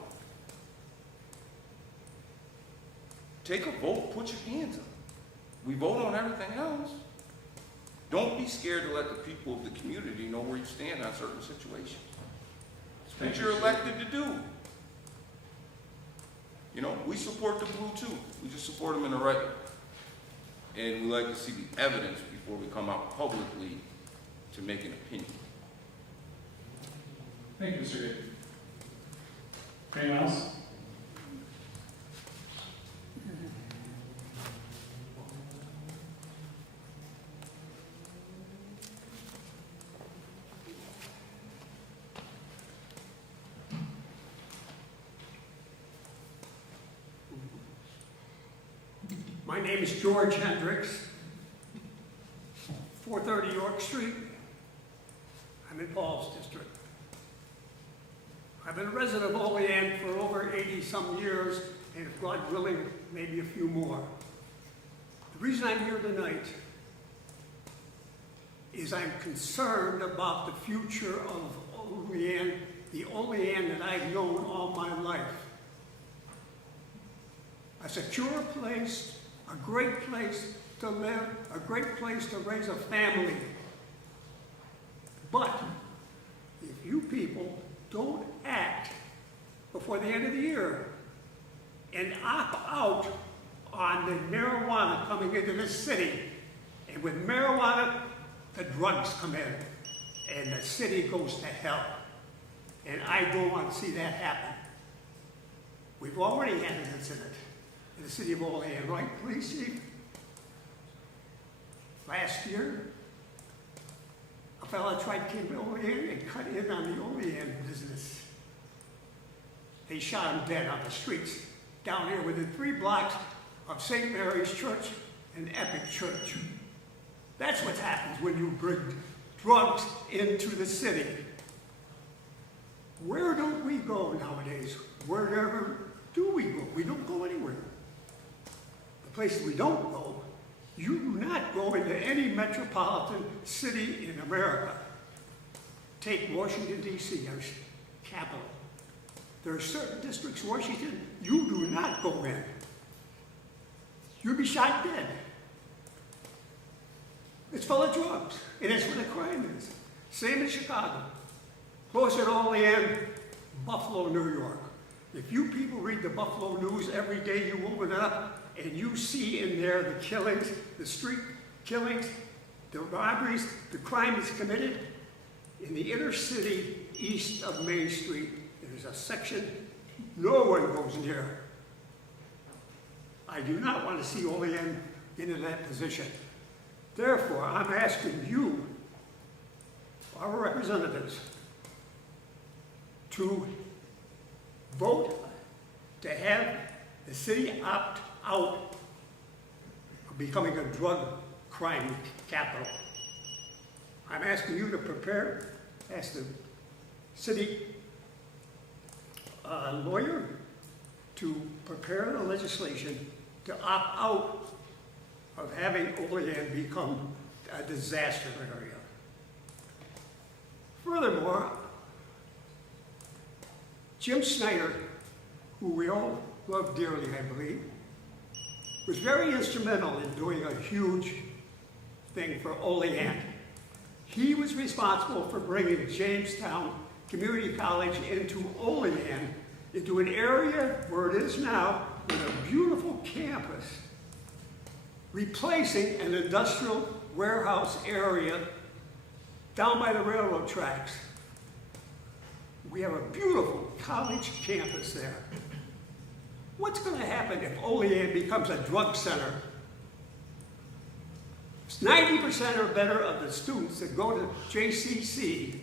Take a vote, put your hands up. We vote on everything else. Don't be scared to let the people of the community know where you stand on certain situations. It's what you're elected to do. You know, we support the blue too. We just support them in the right way. And we like to see the evidence before we come out publicly to make an opinion. Thank you, Mr. Gates. Anyone else? My name is George Hendricks, 430 York Street. I'm in Paul's district. I've been a resident of Olean for over 80-some years, and if God willing, maybe a few more. The reason I'm here tonight is I'm concerned about the future of Olean, the Olean that I've known all my life. A secure place, a great place to live, a great place to raise a family. But if you people don't act before the end of the year and opt out on the marijuana coming into this city, and with marijuana, the drugs come in, and the city goes to hell. And I don't want to see that happen. We've already had an incident in the city of Olean, right, police chief? Last year, a fellow tried to come to Olean and cut in on the Olean business. They shot him dead on the streets down here within 3 blocks of St. Mary's Church and Epic Church. That's what happens when you bring drugs into the city. Where don't we go nowadays? Wherever do we go? We don't go anywhere. The places we don't go, you do not go into any metropolitan city in America. Take Washington, D.C., our capital. There are certain districts, Washington, you do not go in. You'll be shot dead. It's full of drugs, and that's where the crime is. Same in Chicago. Closer to Olean, Buffalo, New York. If you people read the Buffalo News every day, you open it up, and you see in there the killings, the street killings, the robberies, the crime that's committed in the inner city east of Main Street. There's a section no one goes near. I do not want to see Olean into that position. Therefore, I'm asking you, our representatives, to vote to have the city opt out of becoming a drug crime capital. I'm asking you to prepare, ask the city lawyer to prepare the legislation to opt out of having Olean become a disaster area. Furthermore, Jim Snyder, who we all love dearly, I believe, was very instrumental in doing a huge thing for Olean. He was responsible for bringing Jamestown Community College into Olean, into an area where it is now, with a beautiful campus, replacing an industrial warehouse area down by the railroad tracks. We have a beautiful college campus there. What's going to happen if Olean becomes a drug center? 90% or better of the students that go to JCC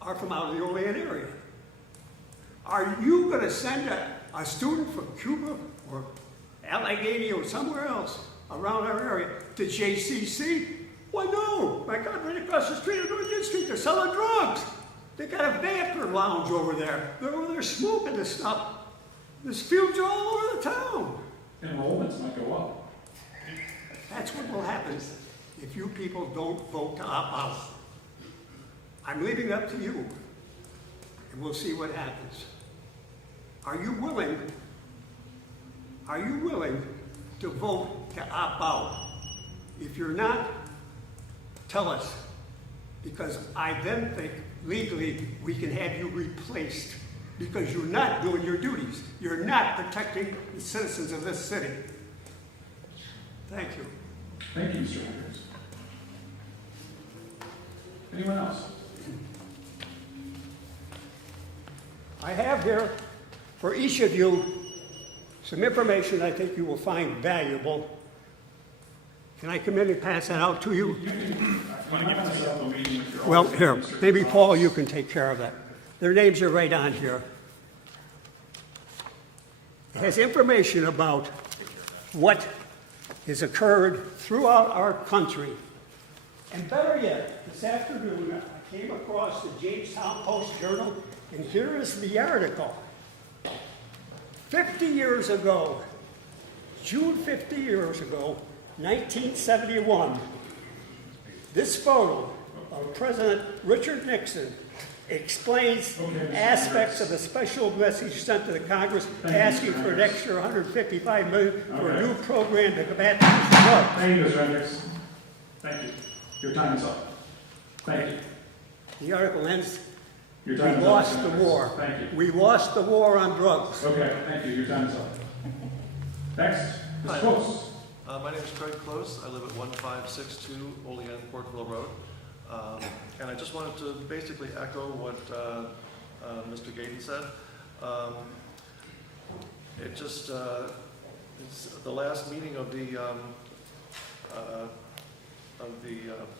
are from out of the Olean area. Are you going to send a student from Cuba or Allegheny or somewhere else around our area to JCC? Well, no. My God, right across the street on North Union Street, they're selling drugs. They got a vapor lounge over there. They're over there smoking this stuff. There's fumes all over the town. Enrollments might go up. That's what will happen if you people don't vote to opt out. I'm leaving it up to you, and we'll see what happens. Are you willing to vote to opt out? If you're not, tell us, because I then think legally we can have you replaced, because you're not doing your duties. You're not protecting the citizens of this city. Thank you. Thank you, Mr. Hendricks. Anyone else? I have here for each of you some information I think you will find valuable. Can I come in and pass that out to you? Well, here, maybe Paul, you can take care of that. Their names are right on here. It has information about what has occurred throughout our country. And better yet, this afternoon, I came across the Jamestown Post-Journal, and here is the article. 50 years ago, June 50 years ago, 1971, this photo of President Richard Nixon explains aspects of a special message sent to the Congress asking for an extra $155 million for a new program to combat the use of drugs. Thank you, Mr. Hendricks. Thank you. Your time is up. Thank you. The article ends, Your we time is up, lost Mr. the Hendricks. war. Thank you. We lost the war on drugs. Okay, thank you. Your time is up. Next, Ms. Hi. Close. My name is Craig Close. I live at 1562 Olean, Portville Road. And I just wanted to basically echo what Mr. Gaten said. It's the last meeting of the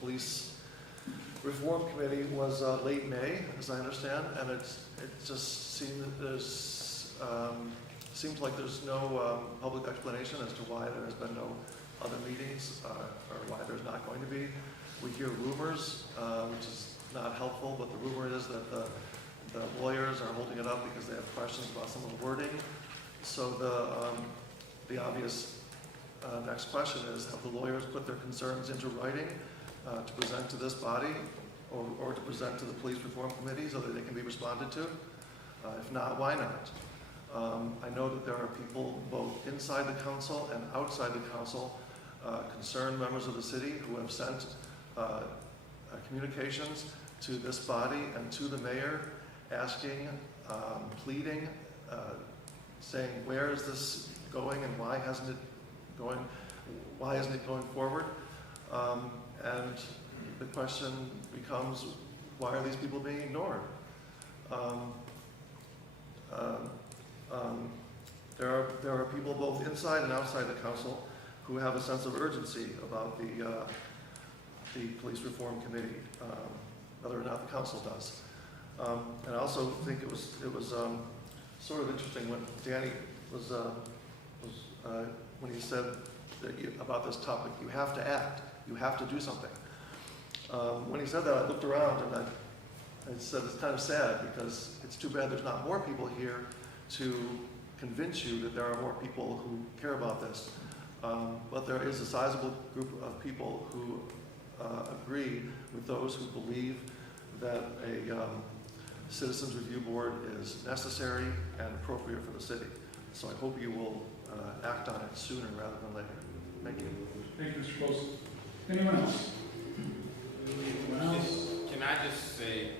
Police Reform Committee was late May, as I understand, and it just seems like there's no public explanation as to why there has been no other meetings or why there's not going to be. We hear rumors, which is not helpful, but the rumor is that the lawyers are holding it up because they have questions about some of the wording. So the obvious next question is, have the lawyers put their concerns into writing to present to this body or to present to the Police Reform Committee so that they can be responded to? If not, why not? I know that there are people both inside the council and outside the council, concerned members of the city who have sent communications to this body and to the mayor asking, pleading, saying where is this going and why isn't it going forward? And the question becomes, why are these people being ignored? There are people both inside and outside the council who have a sense of urgency about the Police Reform Committee, whether or not the council does. And I also think it was sort of interesting when Danny was when he said that about this topic, you have to act, you have to do something. When he said that, I looked around and I said it's kind of sad because it's too bad there's not more people here to convince you that there are more people who care about this. But there is a sizable group of people who agree with those who believe that a Citizens Review Board is necessary and appropriate for the city. So I hope you will act on it sooner rather than later. Thank you. Thank you, Mr. Close. Anyone else? Anyone else? Can I just say,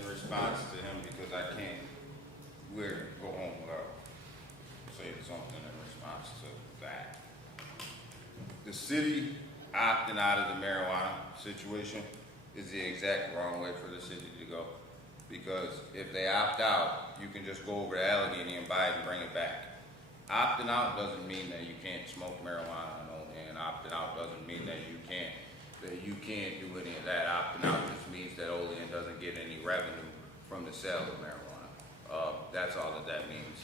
in response to him, because I can't go home without saying something in response to that. The city opting out of the marijuana situation is the exact wrong way for the city to go. Because if they opt out, you can just go over to Allegheny and buy it and bring it back. Opting out doesn't mean that you can't smoke marijuana in Olean. Opting out doesn't mean that you can't do any of that. Opting out just means that Olean doesn't get any revenue from the sale of marijuana. That's all that means.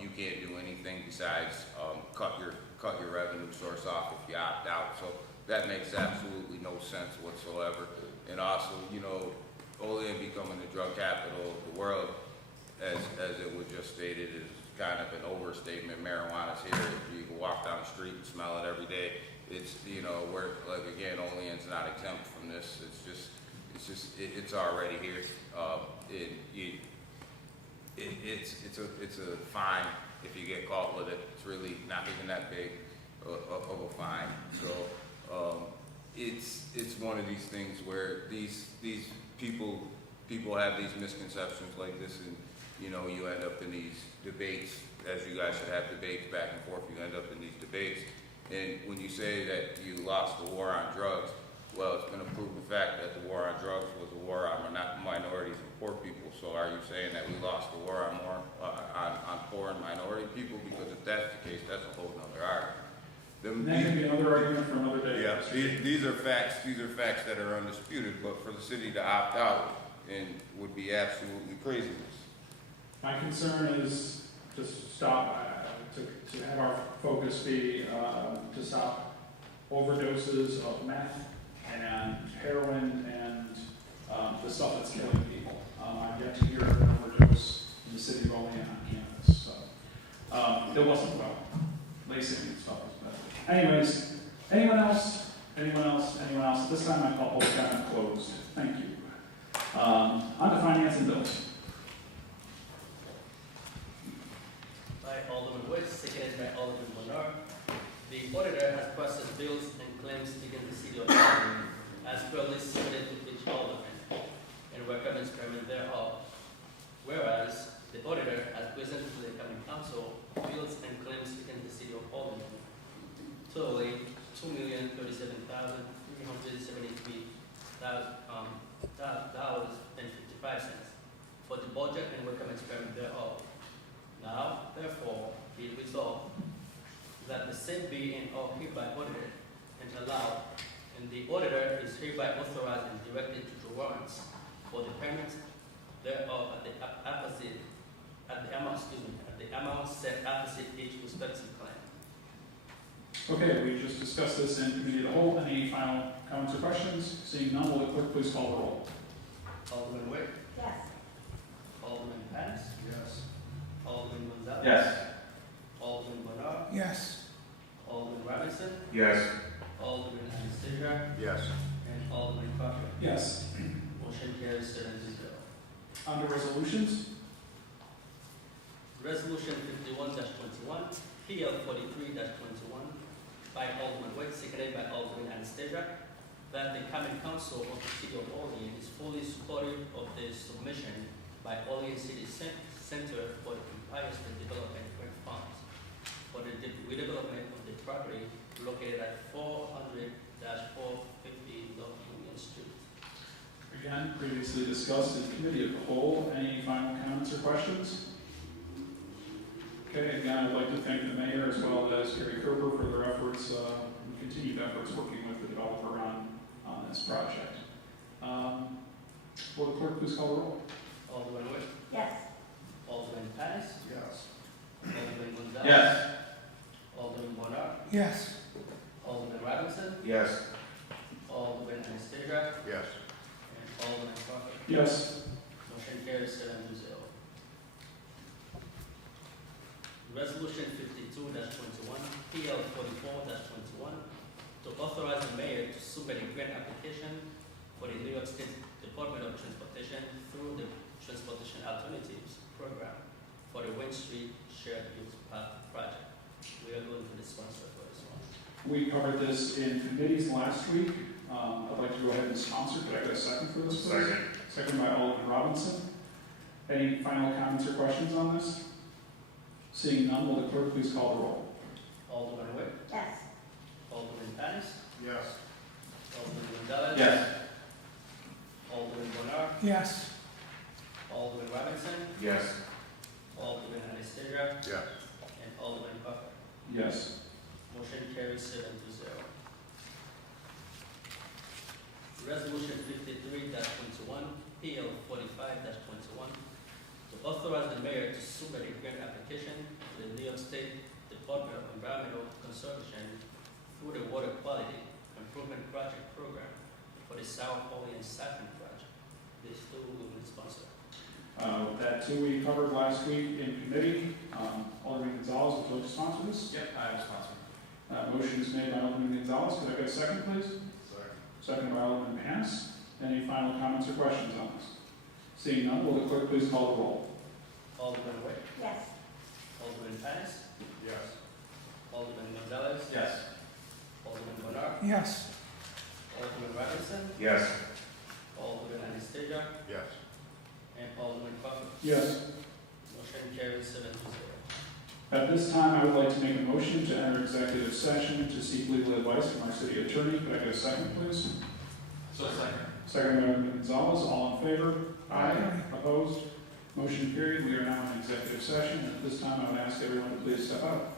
You can't do anything besides cut your revenue source off if you opt out. So that makes absolutely no sense whatsoever. And also, Olean becoming the drug capital of the world, as it was just stated, is kind of an overstatement. Marijuana's here. You can walk down the street and smell it every day. It's, we're, like, again, Olean's not exempt from this. It's already here. It's a fine if you get caught with it. It's really not even that big of a fine. So it's one of these things where these people have these misconceptions like this, and you end up in these debates, as you guys should have debates back and forth. You end up in these debates, and when you say that you lost the war on drugs, well, it's been a proven fact that the war on drugs was a war on minorities and poor people. So are you saying that we lost the war on poor and minority people? Because if that's the case, that's a whole nother argument. That can be another argument for another day. Yeah, these are facts. These are facts that are undisputed. But for the city to opt out would be absolutely craziness. My concern is just stop. to have our focus be to stop overdoses of meth and heroin and the stuff that's killing people. I've yet to hear an overdose in the city of Olean on campus. So it wasn't about lacing and stuff. But anyways, anyone else? Anyone else? Anyone else? At this time, I call public comment closed. Thank you. On to finance and bills. By Alderman West, seconded by Alderman Monroe. The auditor has processed bills and claims against the city of Olean as per list submitted to each alderman and recommends payment thereof. Whereas the auditor has presented to the common council bills and claims against the city of Olean totaling $2,373,353.55 for the budget and recommends payment thereof. Now, therefore, be it resolved that the said be and are hereby audited and allowed, and the auditor is hereby authorized and directed to draw warrants for the payment thereof at the amount set opposite each respective claim. Okay, we just discussed this in committee of the whole. Any final comments or questions? Seeing none, will the clerk please call the roll? Alderman Witt? Yes. Alderman Panis? Yes. Alderman Gonzalez? Yes. Alderman Bernard? Yes. Alderman Robinson? Yes. Alderman Anastasia? Yes. And Alderman Crawford? Yes. Motion carries 7-0. Under resolutions? Resolution 51-21, PL 43-21, by Alderman Witt, seconded by Alderman Anastasia, that the common council of the city of Olean is fully supportive of the submission by Olean City Center for the Empire State Development Grant Funds for the redevelopment of the property located at 400-450 North Union Street. Again, previously discussed in committee of the whole. Any final comments or questions? Okay, again, I'd like to thank the mayor as well as Gary Kerber for their efforts, continued efforts working with the developer on this project. Will the clerk please call the roll? Alderman Witt? Yes. Alderman Panis? Yes. Alderman Gonzalez? Yes. Alderman Bernard? Yes. Alderman Robinson? Yes. Alderman Anastasia? Yes. And Alderman Crawford? Yes. Motion carries 7-0. Resolution 52-21, PL 44-21, to authorize the mayor to submit a grant application for the New York State Department of Transportation through the Transportation Alternatives Program for the Wayne Street Shared Use Project. We are going to the sponsor for this one. We covered this in committees last week. I'd like to go ahead and sponsor. Could I get a second for this, please? Second. Second by Alderman Robinson. Any final comments or questions on this? Seeing none, will the clerk please call the roll? Alderman Witt? Yes. Alderman Panis? Yes. Alderman Gonzalez? Yes. Alderman Bernard? Yes. Alderman Robinson? Yes. Alderman Anastasia? Yes. And Alderman Crawford? Yes. Motion carries 7-0. Resolution 53-21, PL 45-21, to authorize the mayor to submit a grant application to the New York State Department of Environmental Conservation through the Water Quality Improvement Project Program for the South Olean Siphon Project. This too will be sponsored. That too we covered last week in committee. Alderman Gonzalez, would you like to sponsor this? Yep, I will sponsor. Motion is made by Alderman Gonzalez. Could I get a second, please? Second. Second by Alderman Panis. Any final comments or questions on this? Seeing none, will the clerk please call the roll? Alderman Witt? Yes. Alderman Panis? Yes. Alderman Gonzalez? Yes. Alderman Bernard? Yes. Alderman Robinson? Yes. Alderman Anastasia? Yes. And Alderman Crawford? Yes. Motion carries 7-0. At this time, I would like to make a motion to enter executive session to seek legal advice from our city attorney. Could I get a second, please? So second. Second by Alderman Gonzalez. All in favor? Aye. Opposed? Motion carried. We are now in executive session. At this time, I would ask everyone to please step out.